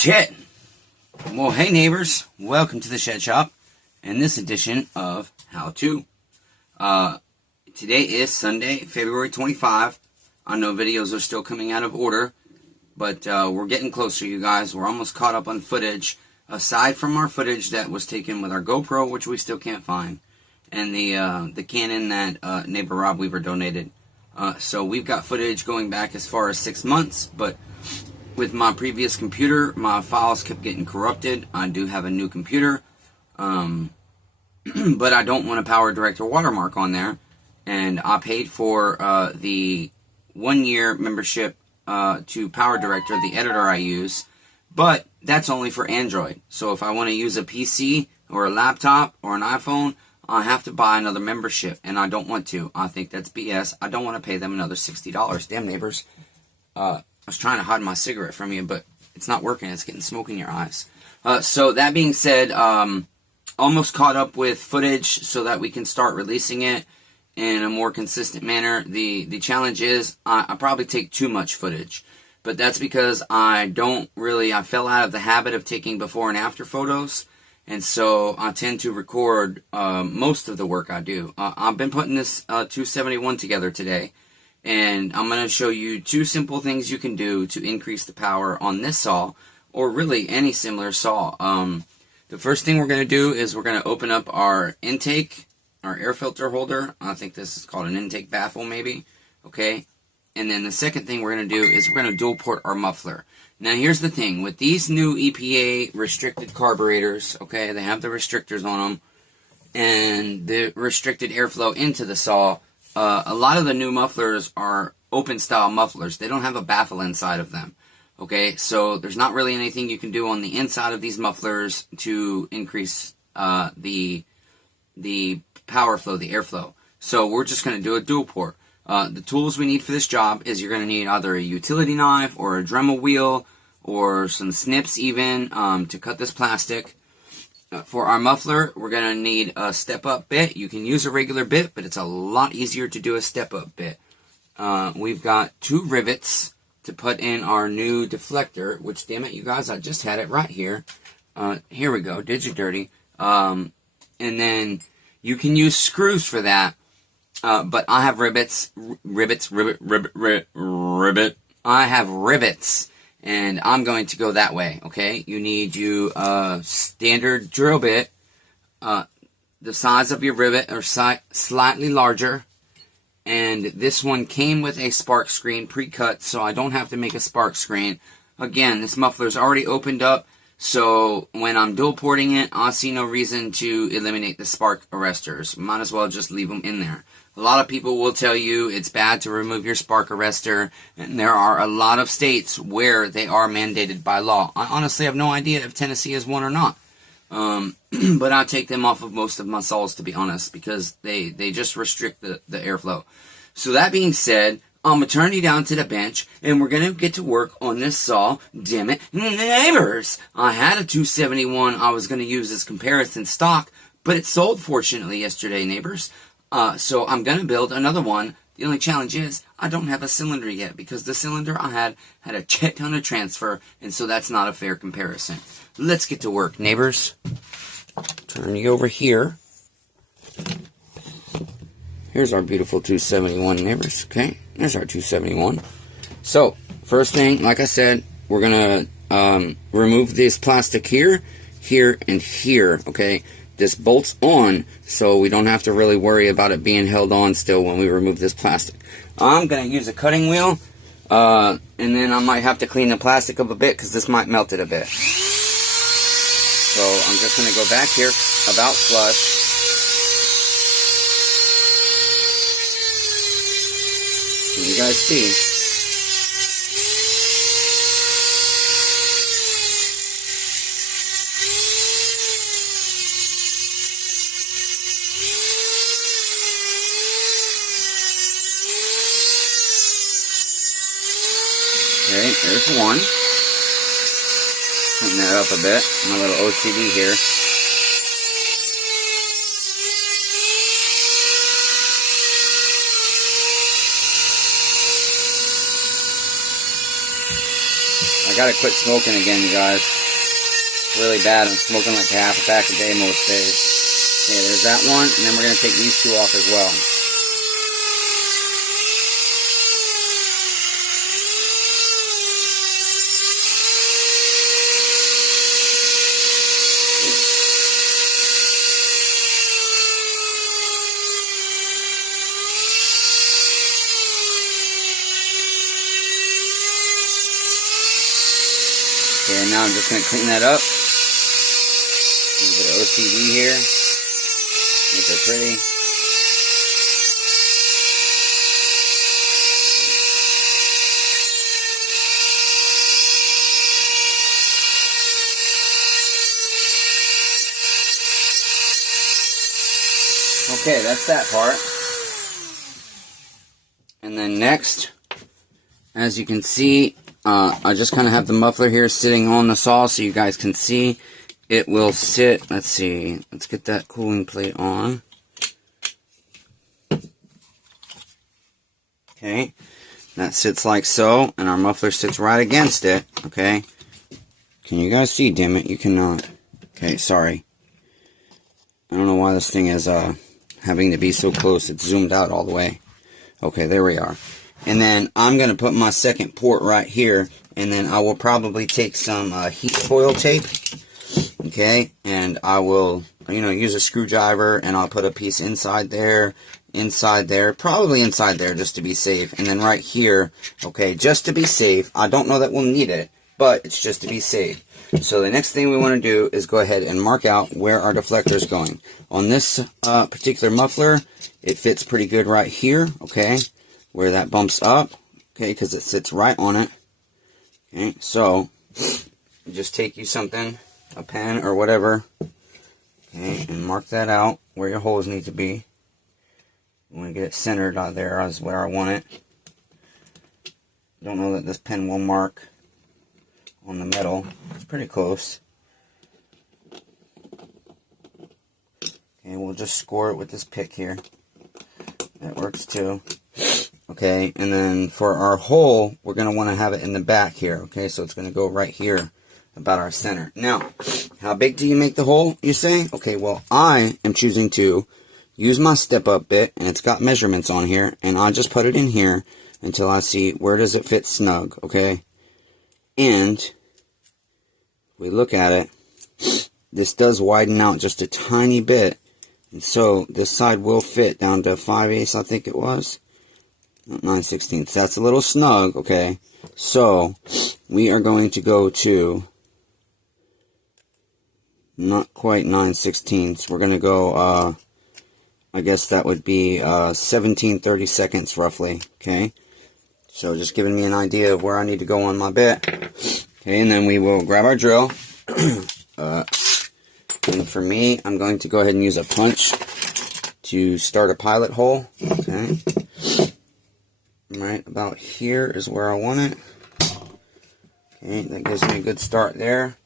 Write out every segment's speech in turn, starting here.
Chet. Well, hey neighbors, welcome to the Shed Shop and this edition of How To. Today is Sunday, February 25. I know videos are still coming out of order, but we're getting closer, you guys. We're almost caught up on footage, aside from our footage that was taken with our GoPro, which we still can't find, and the Canon that neighbor Rob Weaver donated. So we've got footage going back as far as 6 months, but with my previous computer, my files kept getting corrupted. I do have a new computer, but I don't want a Power Director watermark on there, and I paid for the 1-year membership to Power Director, the editor I use, but that's only for Android. So if I want to use a PC or a laptop or an iPhone, I have to buy another membership, and I don't want to. I think that's BS. I don't want to pay them another $60. Damn, neighbors. I was trying to hide my cigarette from you, but it's not working. It's getting smoke in your eyes. So that being said, almost caught up with footage so that we can start releasing it in a more consistent manner. The challenge is I probably take too much footage, but that's because I fell out of the habit of taking before and after photos, and so I tend to record most of the work I do. I've been putting this 271 together today, and I'm going to show you 2 simple things you can do to increase the power on this saw, or really any similar saw. The first thing we're going to do is we're going to open up our intake, our air filter holder. I think this is called an intake baffle maybe, okay? And then the second thing we're going to do is we're going to dual port our muffler. Now here's the thing, with these new EPA restricted carburetors, okay, they have the restrictors on them, and the restricted airflow into the saw. A lot of the new mufflers are open style mufflers. They don't have a baffle inside of them. Okay, so there's not really anything you can do on the inside of these mufflers to increase the power flow, the airflow. So we're just going to do a dual port. The tools we need for this job is you're going to need either a utility knife or a Dremel wheel or some snips even to cut this plastic. For our muffler, we're going to need a step-up bit. You can use a regular bit, but it's a lot easier to do a step-up bit. We've got 2 rivets to put in our new deflector, which, damn it, you guys, I just had it right here. Here we go, did you dirty. And then you can use screws for that, but I have rivet. I have rivets. And I'm going to go that way, okay? You need a standard drill bit. The size of your rivet are slightly larger. And this one came with a spark screen pre-cut, so I don't have to make a spark screen. Again, this muffler's already opened up, so when I'm dual porting it, I see no reason to eliminate the spark arresters. Might as well just leave them in there. A lot of people will tell you it's bad to remove your spark arrestor, and there are a lot of states where they are mandated by law. I honestly have no idea if Tennessee is one or not. But I take them off of most of my saws, to be honest, because they just restrict the airflow. So that being said, I'm going to turn you down to the bench, and we're going to get to work on this saw. Damn it, neighbors! I had a 271 I was going to use as comparison stock, but it sold, fortunately, yesterday, neighbors. So I'm going to build another one. The only challenge is I don't have a cylinder yet, because the cylinder I had a shit ton of transfer, and so that's not a fair comparison. Let's get to work, neighbors. Turn you over here. Here's our beautiful 271, neighbors, okay? There's our 271. So, first thing, like I said, we're going to remove this plastic here, here, and here, okay? This bolts on, so we don't have to really worry about it being held on still when we remove this plastic. I'm going to use a cutting wheel, and then I might have to clean the plastic up a bit because this might melt it a bit. So I'm just going to go back here, about flush. And you guys see. Okay, there's one. Clean that up a bit. My little OCD here. I gotta quit smoking again, you guys. Really bad. I'm smoking like half a pack a day most days. Okay, there's that one, and then we're gonna take these two off as well. Okay, now I'm just going to clean that up. A little bit of OCD here. Make it pretty. Okay, that's that part. And then next, as you can see, I just kind of have the muffler here sitting on the saw so you guys can see. It will sit, let's see, let's get that cooling plate on. Okay, that sits like so, and our muffler sits right against it, okay. Can you guys see, damn it, you cannot. Okay, sorry. I don't know why this thing is having to be so close, it's zoomed out all the way. Okay, there we are. And then I'm going to put my second port right here, and then I will probably take some heat foil tape, okay, and I will, use a screwdriver, and I'll put a piece inside there, probably inside there just to be safe, and then right here, okay, just to be safe. I don't know that we'll need it, but it's just to be safe. So the next thing we want to do is go ahead and mark out where our deflector is going. On this particular muffler, it fits pretty good right here, okay, where that bumps up, okay, because it sits right on it. Okay, so you just take you something, a pen or whatever, okay, and mark that out where your holes need to be. You want to get it centered out there is where I want it. Don't know that this pen will mark on the metal. It's pretty close. Okay, we'll just score it with this pick here. That works too. Okay, and then for our hole, we're going to want to have it in the back here. Okay, so it's going to go right here about our center. Now, how big do you make the hole, you say? Okay, well, I am choosing to use my step-up bit, and it's got measurements on here, and I just put it in here until I see where does it fit snug, okay? And if we look at it, this does widen out just a tiny bit, and so this side will fit down to 5/8, I think it was. 9/16. That's a little snug, okay? So, we are going to go to not quite 9/16. We're going to go, I guess that would be 17/32 roughly, okay? So, just giving me an idea of where I need to go on my bit. Okay, and then we will grab our drill. And for me, I'm going to go ahead and use a punch to start a pilot hole, okay? Right about here is where I want it. Okay, that gives me a good start there.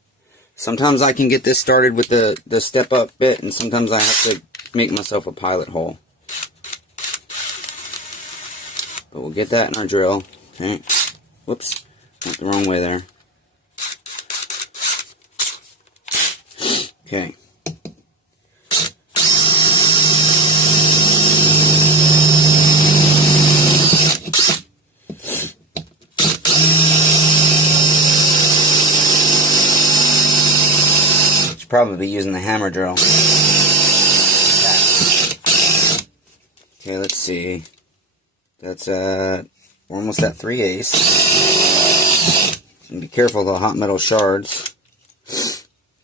Sometimes I can get this started with the step-up bit, and sometimes I have to make myself a pilot hole. But we'll get that in our drill. Okay. Whoops. Went the wrong way there. Okay. Probably be using the hammer drill. Okay, let's see. That's we're almost at 3/8. And be careful of the hot metal shards.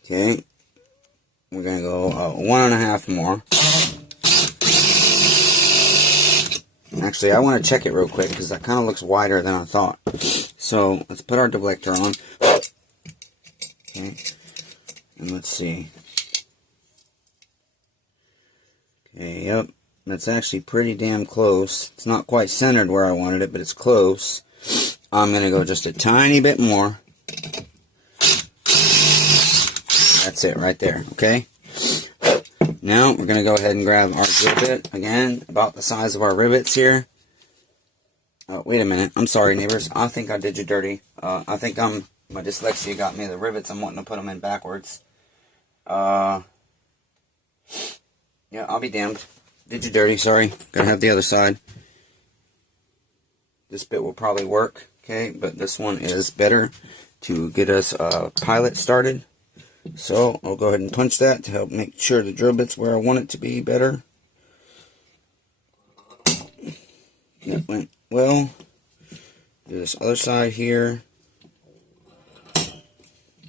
Okay, we're gonna go 1.5 more. Actually, I want to check it real quick because that kind of looks wider than I thought. So let's put our deflector on. Okay. And let's see. Okay, yep. That's actually pretty damn close. It's not quite centered where I wanted it, but it's close. I'm going to go just a tiny bit more. That's it right there, okay? Now, we're going to go ahead and grab our drill bit. Again, about the size of our rivets here. Oh, wait a minute. I'm sorry, neighbors. I think I did you dirty. I think I'm My dyslexia got me the rivets. I'm wanting to put them in backwards. Yeah, I'll be damned. Did you dirty, sorry. Gotta have the other side. This bit will probably work, okay, but this one is better to get us a pilot started. So I'll go ahead and punch that to help make sure the drill bit's where I want it to be better. That went well. Do this other side here.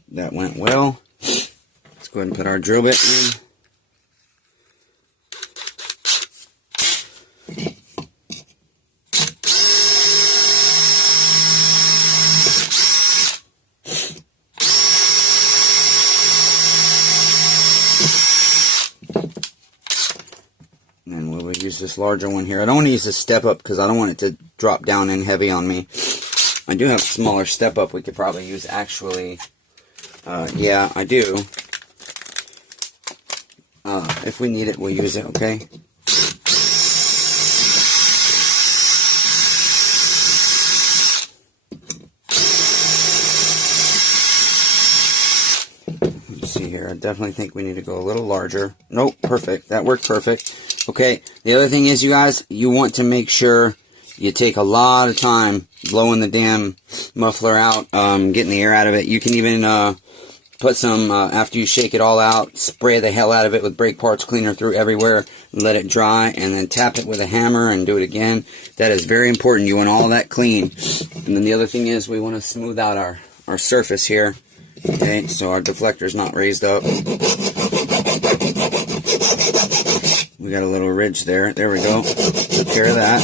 That went well. Let's go ahead and put our drill bit in. Use this larger one here. I don't want to use this step up because I don't want it to drop down in heavy on me. I do have a smaller step up we could probably use actually. Yeah, I do. If we need it, we'll use it, okay? Let's see here. I definitely think we need to go a little larger. Nope, perfect. That worked perfect. Okay, the other thing is, you guys, you want to make sure you take a lot of time blowing the damn muffler out, getting the air out of it. You can even put some, after you shake it all out, spray the hell out of it with brake parts cleaner through everywhere, let it dry, and then tap it with a hammer and do it again. That is very important. You want all that clean. And then the other thing is, we want to smooth out our surface here. Okay, so our deflector's not raised up. We got a little ridge there. There we go. Took care of that.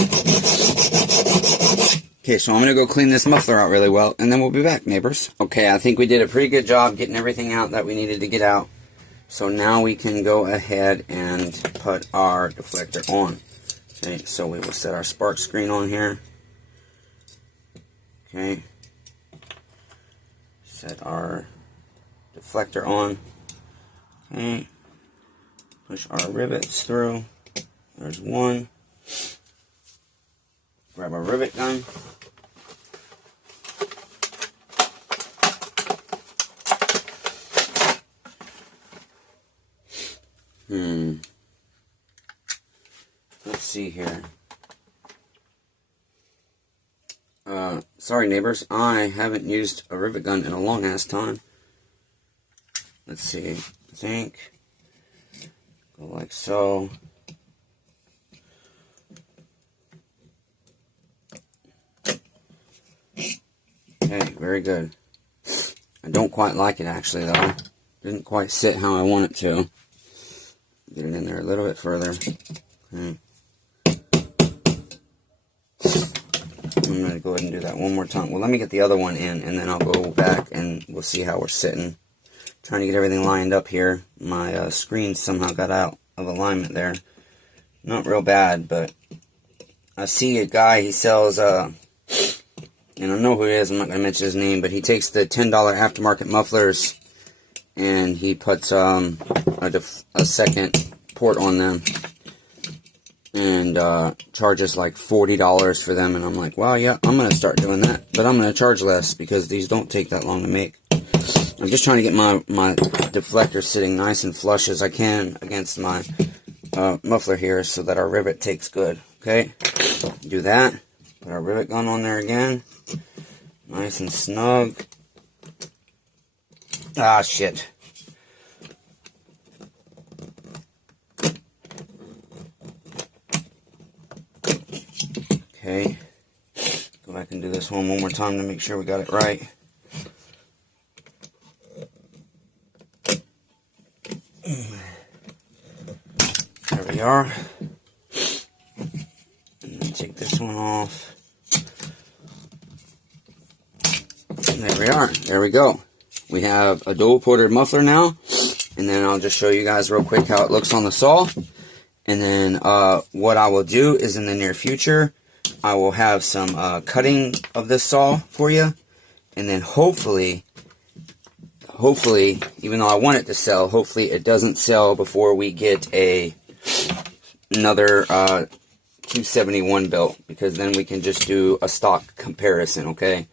Okay, so I'm going to go clean this muffler out really well, and then we'll be back, neighbors. Okay, I think we did a pretty good job getting everything out that we needed to get out. So now we can go ahead and put our deflector on. Okay, so we will set our spark screen on here. Okay. Set our deflector on. Okay. Push our rivets through. There's one. Grab our rivet gun. Let's see here. Sorry neighbors, I haven't used a rivet gun in a long ass time. Let's see. I think go like so. Okay, very good. I don't quite like it actually though. Didn't quite sit how I want it to. Get it in there a little bit further. Okay. I'm going to go ahead and do that one more time. Well, let me get the other one in, and then I'll go back and we'll see how we're sitting. Trying to get everything lined up here. My screen somehow got out of alignment there. Not real bad, but I see a guy, he sells, and I know who it is, I'm not going to mention his name, but he takes the $10 aftermarket mufflers and he puts a second port on them and charges like $40 for them, and I'm like, wow, yeah, I'm going to start doing that, but I'm going to charge less because these don't take that long to make. I'm just trying to get my deflector sitting nice and flush as I can against my muffler here so that our rivet takes good. Okay, do that. Put our rivet gun on there again. Nice and snug. Ah, shit. Okay. Go back and do this one more time to make sure we got it right. There we are. And then take this one off. There we are. There we go. We have a dual ported muffler now. And then I'll just show you guys real quick how it looks on the saw. And then what I will do is in the near future, I will have some cutting of this saw for you. And then hopefully, even though I want it to sell, hopefully it doesn't sell before we get another 271 built. Because then we can just do a stock comparison, okay?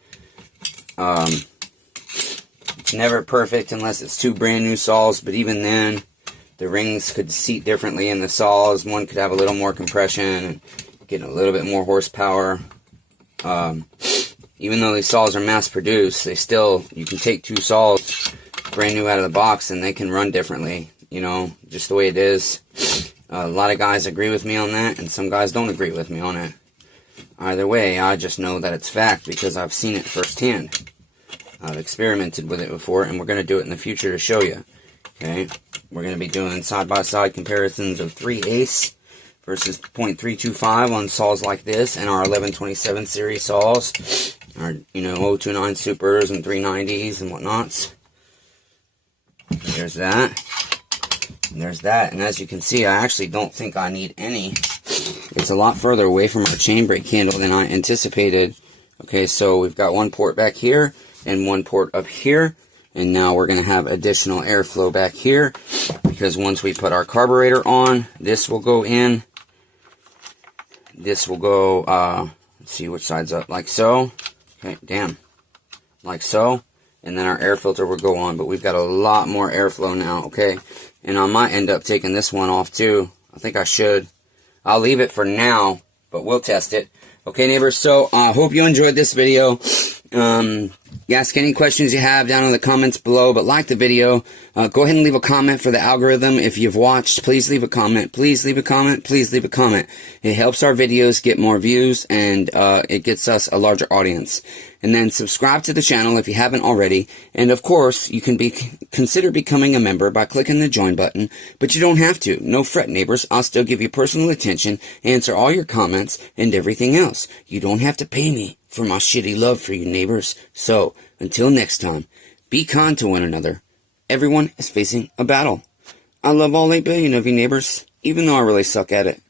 Never perfect unless it's two brand new saws, but even then, the rings could seat differently in the saws. One could have a little more compression and get a little bit more horsepower. Even though these saws are mass produced, they still, you can take two saws brand new out of the box and they can run differently, you know, just the way it is. A lot of guys agree with me on that, and some guys don't agree with me on it. Either way, I just know that it's fact because I've seen it firsthand. I've experimented with it before, and we're going to do it in the future to show you. Okay, we're going to be doing side-by-side comparisons of 3/8 versus 0.325 on saws like this, and our 1127 series saws, our 029 Supers and 390s and whatnots. There's that. And there's that, and as you can see, I actually don't think I need any. It's a lot further away from our chain brake handle than I anticipated. Okay, so we've got one port back here and one port up here, and now we're going to have additional airflow back here, because once we put our carburetor on, this will go in. This will go, let's see which side's up, like so. Okay, damn. Like so. And then our air filter will go on, but we've got a lot more airflow now, okay? And I might end up taking this one off too. I think I should. I'll leave it for now, but we'll test it. Okay, neighbors, so I hope you enjoyed this video. Ask any questions you have down in the comments below, but like the video. Go ahead and leave a comment for the algorithm. If you've watched, please leave a comment. Please leave a comment. Please leave a comment. It helps our videos get more views, and it gets us a larger audience. And then subscribe to the channel if you haven't already. And of course, you can consider becoming a member by clicking the join button, but you don't have to. No fret, neighbors. I'll still give you personal attention, answer all your comments, and everything else. You don't have to pay me for my shitty love for you, neighbors. So, until next time, be kind to one another. Everyone is facing a battle. I love all 8 billion of you, neighbors, even though I really suck at it.